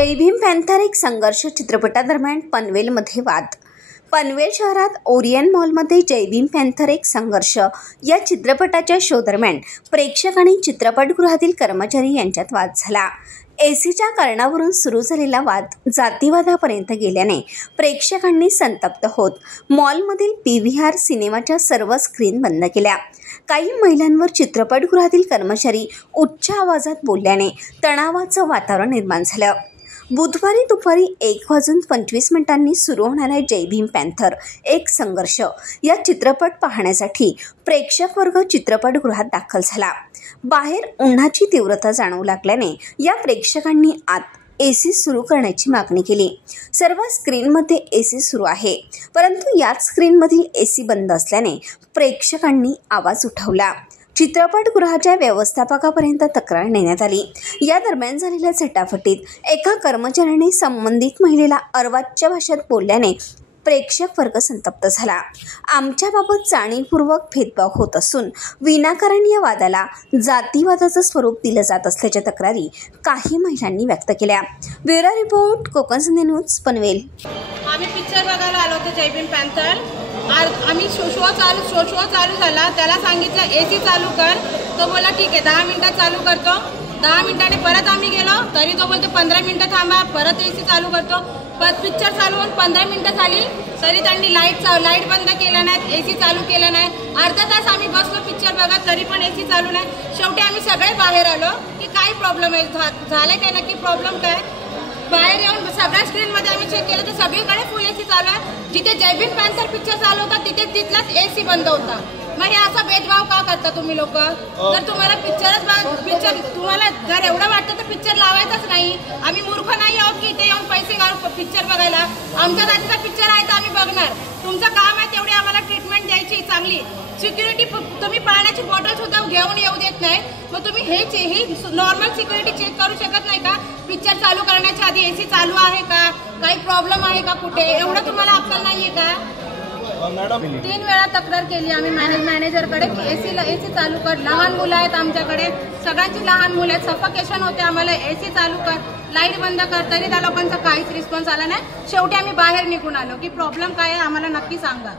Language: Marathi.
जय भीम पॅन्थर एक संघर्ष चित्रपटादरम्यान पनवेलमध्ये वाद। पनवेल शहरात ओरियन मॉलमध्ये जय भीम पॅन्थर एक संघर्ष या चित्रपटाच्या शो दरम्यान प्रेक्षक आणि चित्रपटगृहातील कर्मचारी यांच्यात वाद झाला। एसीच्या कारणावरून सुरू झालेला वाद जातीवादापर्यंत गेल्याने प्रेक्षकांनी संतप्त होत मॉलमधील PVR सिनेमाच्या सर्व स्क्रीन बंद केल्या। काही महिलांवर चित्रपटगृहातील कर्मचारी उच्च आवाजात बोलल्याने तणावाचं वातावरण निर्माण झालं। बुधवारी दुपारी 1:25 सुरू होणाऱ्या जय भीम पॅन्थर एक संघर्ष या चित्रपट पाहण्यासाठी प्रेक्षक वर्ग चित्रपटगृहात दाखल झाला। बाहेर उन्हाची तीव्रता जाणवू लागल्याने या प्रेक्षकांनी आत AC सुरू करण्याची मागणी केली। सर्व स्क्रीनमध्ये AC सुरू आहे, परंतु याच स्क्रीनमधील AC बंद असल्याने प्रेक्षकांनी आवाज उठवला। चित्रपटगृहाच्या व्यवस्थापकापर्यंत तक्रार नेण्यात आली। या दरम्यान झालेल्या झटापटीत एका कर्मचाऱ्याने संबंधित महिलेला अर्वाच्य भाषेत बोलल्याने प्रेक्षक वर्ग संतप्त झाला। आमच्याबाबत जाणीवपूर्वक भेदभाव होत असून विनाकारण या वादाला जातीवादाचं स्वरूप दिलं जात असल्याच्या तक्रारी काही महिलांनी व्यक्त केल्या। ब्युरो रिपोर्ट कोकण संध्या न्यूज पनवेल। आम्ही पिक्चर बघायला आलो होतो जय भीम पॅन्थर। आम्ही शो चालू झाला, त्याला सांगितलं AC चालू कर, तो बोला ठीक आहे 10 मिनिटात चालू करतो। 10 मिनिटाने परत आम्ही गेलो तरी तो बोलतो 15 मिनिटं थांबा, परत AC चालू करतो। पिक्चर चालू होऊन 15 मिनिटं झाली तरी त्यांनी लाईट बंद केला नाही, AC चालू केला नाही। अर्धा तास आम्ही बसलो पिक्चर बघत तरी पण AC चालू नाही। शेवटी आम्ही सगळे बाहेर आलो की काय प्रॉब्लेम आहे, झालं काय, नक्की प्रॉब्लेम काय। बाहेर येऊन सगळ्या स्क्रीनमध्ये आम्ही चेक केलं तर सगळीकडे फुल AC चालू आहे। जिथे जय भीम पॅन्थर पिक्चर चालू होता तिथलाच AC बंद होता। मग हे असा भेदभाव का करता तुम्ही लोक? जर तुम्हाला पिक्चर तुम्हाला जर एवढं वाटतं तर पिक्चर लावायचाच नाही। आम्ही मूर्ख नाही आहोत की इथे येऊन पैसे घालून पिक्चर बघायला। आमच्या जातीचा पिक्चर आहे तर आम्ही बघणार। तुमचं काम आहे तेवढी आम्हाला ट्रीटमेंट द्यायची चांगली। सिक्युरिटी तुम्ही पाण्याची बॉटल सुद्धा घेऊन येऊ देत नाही, मग तुम्ही हे नॉर्मल सिक्युरिटी चेक करू शकत नाही का? पिक्चर चालू करण्याच्या आधी AC चालू आहे का, काही प्रॉब्लेम आहे का कुठे, एवढं तुम्हाला अक्कल नाहीये का? 3 वेळा तक्रार केली आम्ही मॅनेजरकडे की AC चालू कर। लहान मुलं आहेत आमच्याकडे, सगळ्यांची लहान मुलं आहेत, सफोकेशन होते, आम्हाला AC चालू कर, लाईट बंद कर, तरी त्या लोकांचा काहीच रिस्पॉन्स आला नाही। शेवटी आम्ही बाहेर निघून आलो की प्रॉब्लेम काय आहे आम्हाला नक्की सांगा।